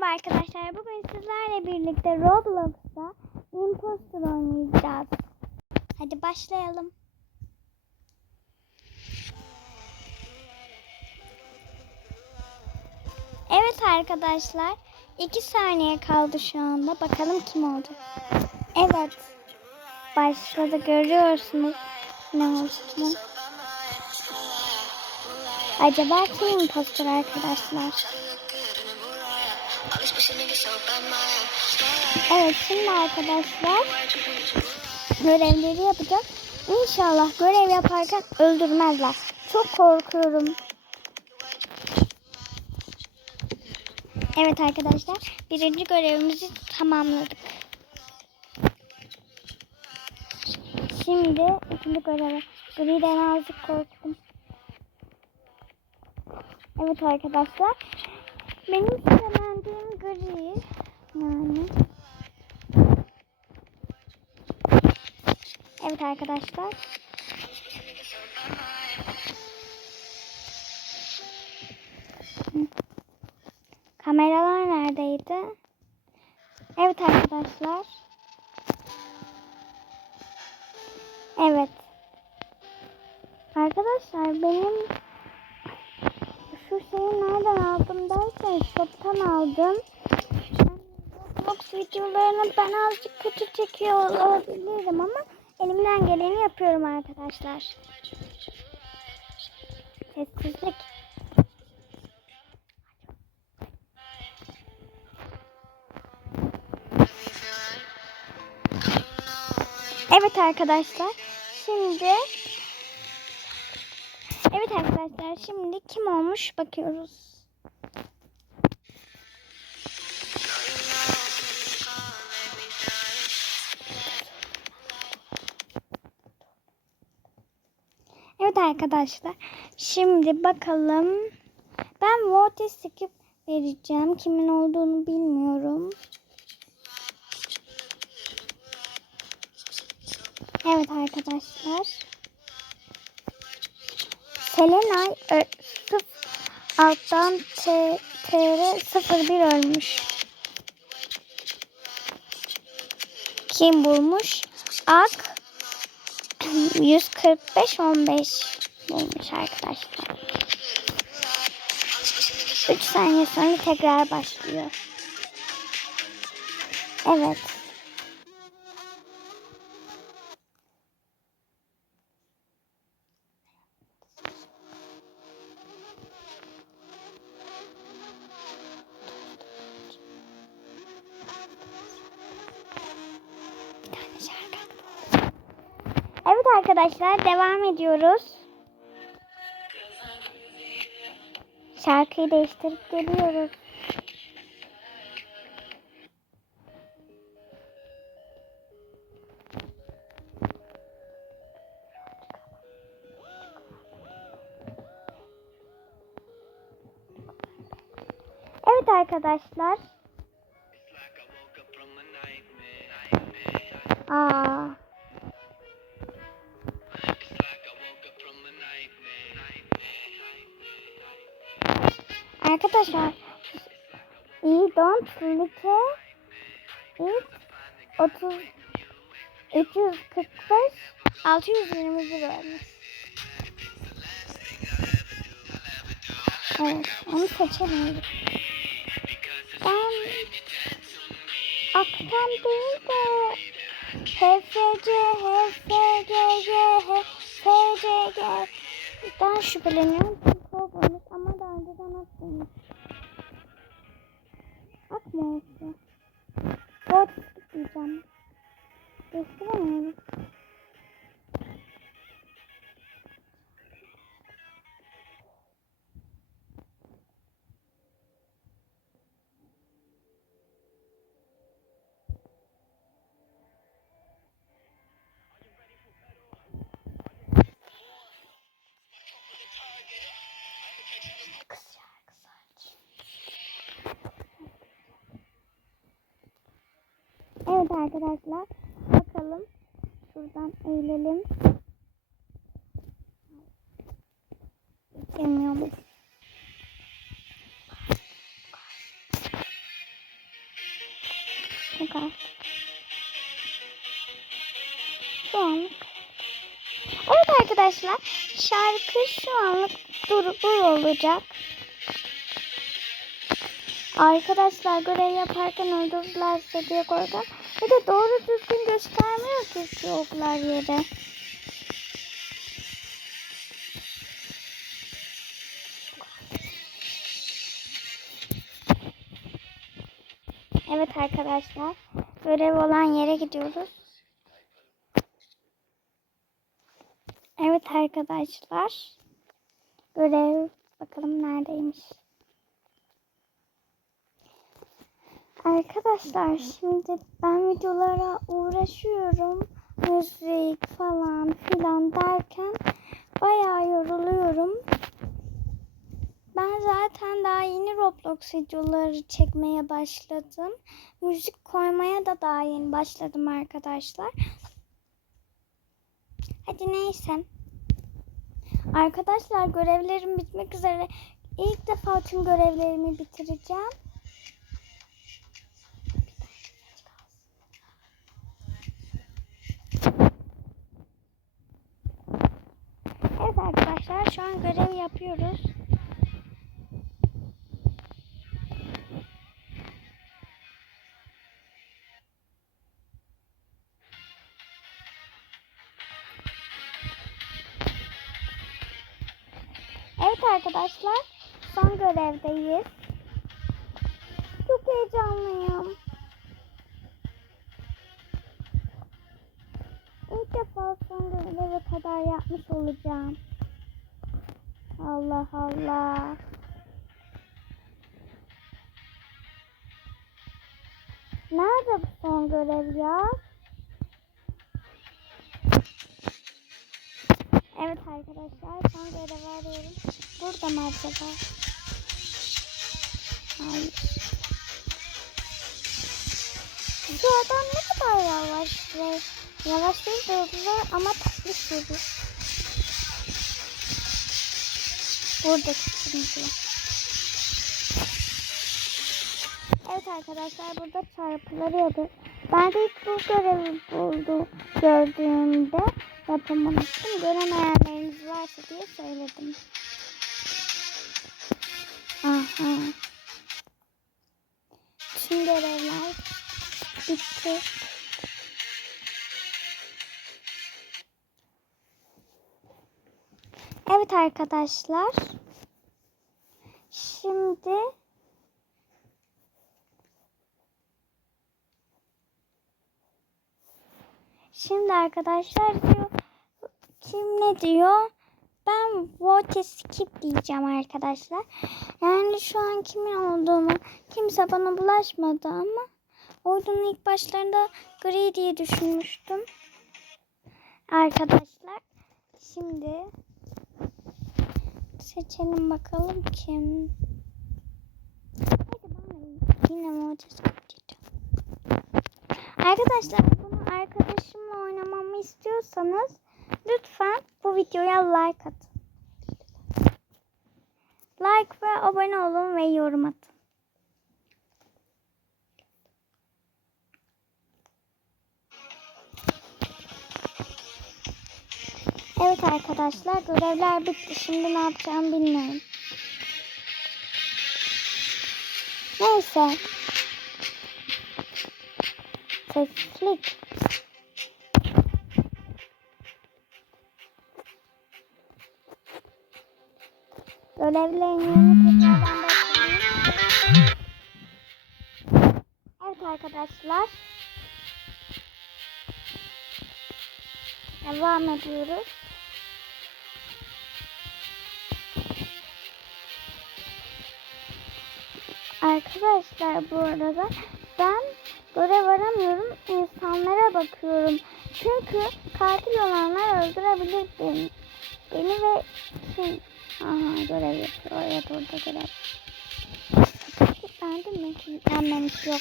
Merhaba arkadaşlar. Bugün sizlerle birlikte Roblox'ta Imposter oynayacağız. Hadi başlayalım. Evet arkadaşlar. 2 saniye kaldı şu anda. Bakalım kim oldu. Evet. Başladı görüyorsunuz. Ne oldu? Acaba kim imposter arkadaşlar? Evet şimdi arkadaşlar görevleri yapacağız. İnşallah görev yaparken öldürmezler. Çok korkuyorum. Evet arkadaşlar birinci görevimizi tamamladık. Şimdi ikinci göreve. Griden azıcık korktum. Evet arkadaşlar. Benim sevmediğim gri. Yani. Evet arkadaşlar. Kameralar neredeydi? Evet arkadaşlar. Evet. Arkadaşlar benim şu şeyi nereden aldım derseniz shop'tan aldım. Videolarını ben azıcık kötü çekiyor olabilirim ama elimden geleni yapıyorum arkadaşlar. Sessizlik. Evet arkadaşlar. Şimdi Evet arkadaşlar şimdi kim olmuş bakıyoruz. Evet arkadaşlar. Şimdi bakalım. Ben vote skip vereceğim. Kimin olduğunu bilmiyorum. Evet arkadaşlar. Selenay ö, sıf, alttan tr 01 ölmüş. Kim bulmuş? Ak 145 15 bulmuş arkadaşlar. 3 saniye sonra tekrar başlıyor. Evet. Bir tane şarkı. Evet arkadaşlar devam ediyoruz. Şarkıyı değiştirip geliyoruz. Evet arkadaşlar. Aa. Arkadaşlar iyi don't look it 30 345 621 olmuş. Evet onu seçemiyorum. Ben aktan değil de HFC, HFCG, HFCG'den şüpheleniyorum. Daha önceden atmamış. Atma olsun. Bot diyeceğim. Gösteremiyorum. Evet arkadaşlar. Bakalım. Şuradan eğilelim. Geçemiyorum. Yok artık. Şu anlık. Evet arkadaşlar. Şarkı şu anlık durgun olacak. Arkadaşlar görev yaparken öldürdülerse diye korkan. Bir de doğru düzgün göstermiyor ki şu oklar yere. Evet arkadaşlar. Görev olan yere gidiyoruz. Evet arkadaşlar. Görev bakalım neredeymiş. Arkadaşlar şimdi ben videolara uğraşıyorum. Müzik falan filan derken bayağı yoruluyorum. Ben zaten daha yeni Roblox videoları çekmeye başladım. Müzik koymaya da daha yeni başladım arkadaşlar. Hadi neyse. Arkadaşlar görevlerim bitmek üzere. İlk defa tüm görevlerimi bitireceğim. Evet arkadaşlar şu an görev yapıyoruz. Evet arkadaşlar son görevdeyiz. Yapmış olacağım. Allah Allah. Nerede bu son görev ya? Evet arkadaşlar son görevi arıyorum. Burada mı acaba? Hayır. Şu adam ne kadar yavaş ve yavaş değil de hızlı ama tatlı sürüyor. Burada sıkıntı. Evet arkadaşlar burada çarpıları yapıyor. Ben de ilk bu görevi buldu gördüğümde yapamamıştım. Göremeyenleriniz varsa diye söyledim. Aha. Tüm görevler bitti. Evet arkadaşlar. Şimdi Şimdi arkadaşlar diyor kim ne diyor? Ben vote skip diyeceğim arkadaşlar. Yani şu an kimin olduğumu kimse bana bulaşmadı ama oyunun ilk başlarında gri diye düşünmüştüm. Arkadaşlar şimdi seçelim bakalım kim. Hadi ben yine diyeceğim. Arkadaşlar bunu arkadaşımla oynamamı istiyorsanız lütfen bu videoya like atın. Like ve abone olun ve yorum atın. Evet arkadaşlar görevler bitti. Şimdi ne yapacağım bilmiyorum. Neyse. Seslik. Görevlerin yerini tekrardan başlayayım. Evet arkadaşlar. Devam ediyoruz. Arkadaşlar bu arada ben görev aramıyorum. insanlara bakıyorum. Çünkü katil olanlar öldürebilir beni. Beni ve kim? Aha görev yapıyor. Evet orada görev. Kilitlendi mi? Kilitlenmemiş yok.